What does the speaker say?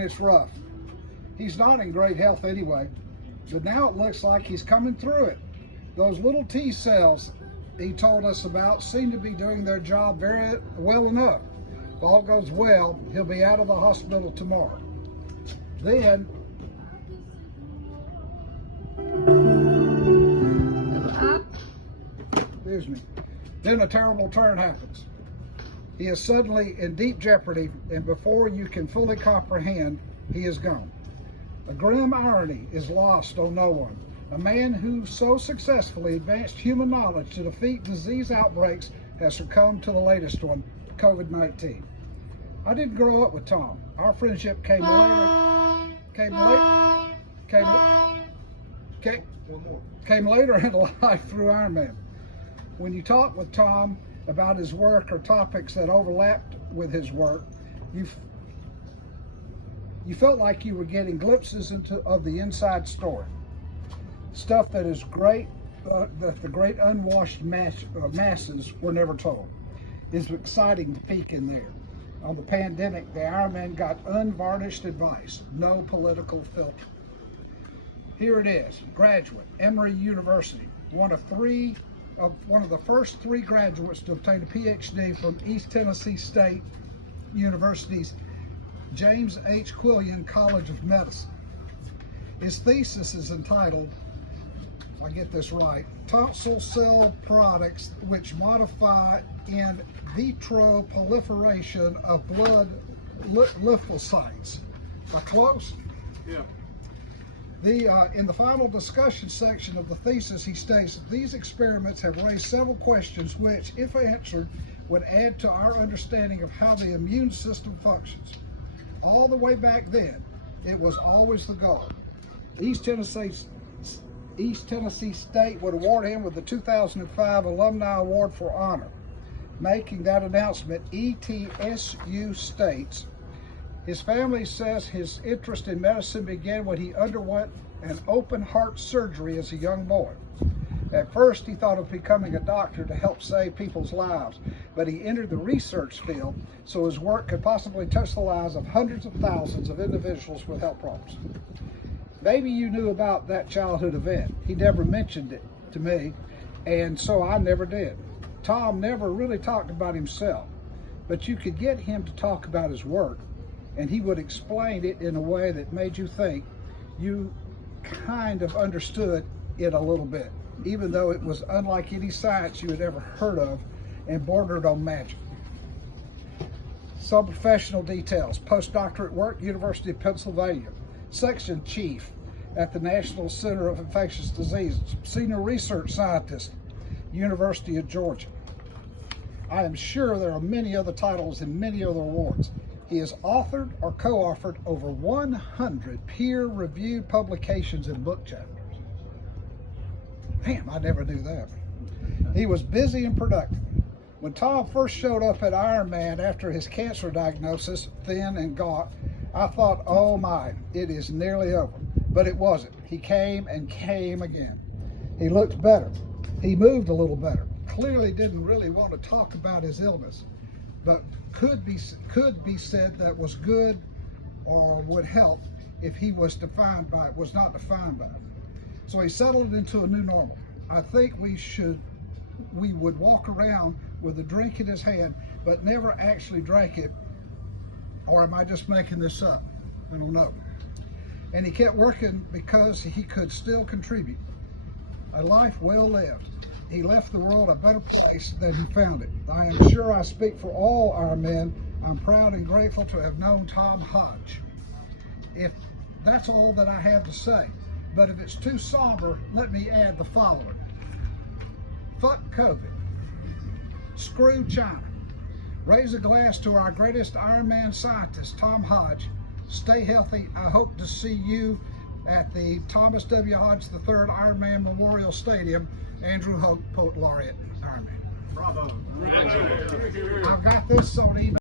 It's rough. He's not in great health anyway, but now it looks like he's coming through it. Those little T cells he told us about seem to be doing their job very well enough. If all goes well, he'll be out of the hospital tomorrow. Then, then a terrible turn happens. He is suddenly in deep jeopardy, and before you can fully comprehend, he is gone. A grim irony is lost on no one. A man who so successfully advanced human knowledge to defeat disease outbreaks has succumbed to the latest one, COVID-19. I didn't grow up with Tom. Our friendship came later in life through Iron Man. When you talk with Tom about his work or topics that overlapped with his work, you felt like you were getting glimpses of the inside story. Stuff that is great, that the great unwashed masses were never told. It's exciting to peek in there. On the pandemic, the Iron Man got unvarnished advice, no political filter. Here it is, graduate, Emory University, one of the first three graduates to obtain a PhD from East Tennessee State University's James H. Quillian College of Medicine. His thesis is entitled, I get this right, tonsil cell products which modify in vitro proliferation of blood lymphocytes. Am I close? Yeah. In the final discussion section of the thesis, he states that these experiments have raised several questions which, if answered, would add to our understanding of how the immune system functions. All the way back then, it was always the goal. East Tennessee State would award him with the 2005 Alumni Award for Honor. Making that announcement, ETSU states, his family says his interest in medicine began when he underwent an open heart surgery as a young boy. At first, he thought of becoming a doctor to help save people's lives, but he entered the research field so his work could possibly touch the lives of hundreds of thousands of individuals with health problems. Maybe you knew about that childhood event. He never mentioned it to me, and so I never did. Tom never really talked about himself, but you could get him to talk about his work, and he would explain it in a way that made you think you kind of understood it a little bit, even though it was unlike any science you had ever heard of and bordered on magic. Some professional details: postdoctorate work, University of Pennsylvania. Section chief at the National Center of Infectious Diseases. Senior research scientist, University of Georgia. I am sure there are many other titles and many other awards. He has authored or co-authored over 100 peer-reviewed publications and book chapters. Damn, I never knew that. He was busy and productive. When Tom first showed up at Iron Man after his cancer diagnosis, thin and gaunt, I thought, oh my, it is nearly over. But it wasn't. He came and came again. He looked better. He moved a little better. Clearly didn't really want to talk about his illness, but could be said that was good or would help if he was not defined by it. So he settled into a new normal. I think we would walk around with a drink in his hand, but never actually drank it. Or am I just making this up? I don't know. And he kept working because he could still contribute. A life well lived. He left the world a better place than he found it. I am sure I speak for all our men. I'm proud and grateful to have known Tom Hodge. If that's all that I have to say, but if it's too somber, let me add the following. Fuck COVID. Screw China. Raise a glass to our greatest Iron Man scientist, Tom Hodge. Stay healthy. I hope to see you at the Thomas W. Hodge III Iron Man Memorial Stadium. Andrew Hoke, Poet Laureate, Iron Man. Bravo. I've got this on email.